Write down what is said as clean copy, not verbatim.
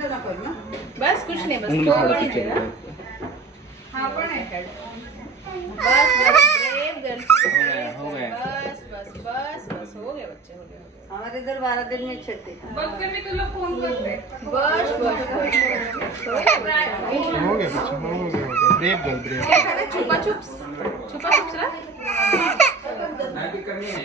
बस कुछ नहीं, बस थोड़ी देर। हाँ पण है। बस बस ब्रेव गर्ल। हो गया। बस बस बस बस हो गए बच्चे, हो गए। हमारे इधर 12 दिन में छठे। बस करने के लोग फोन करते हैं। बस बस हो गया हो गया ब्रेव गर्ल ब्रेव। क्या कर रहे? छुपा छुप रहा। नाटक करनी है।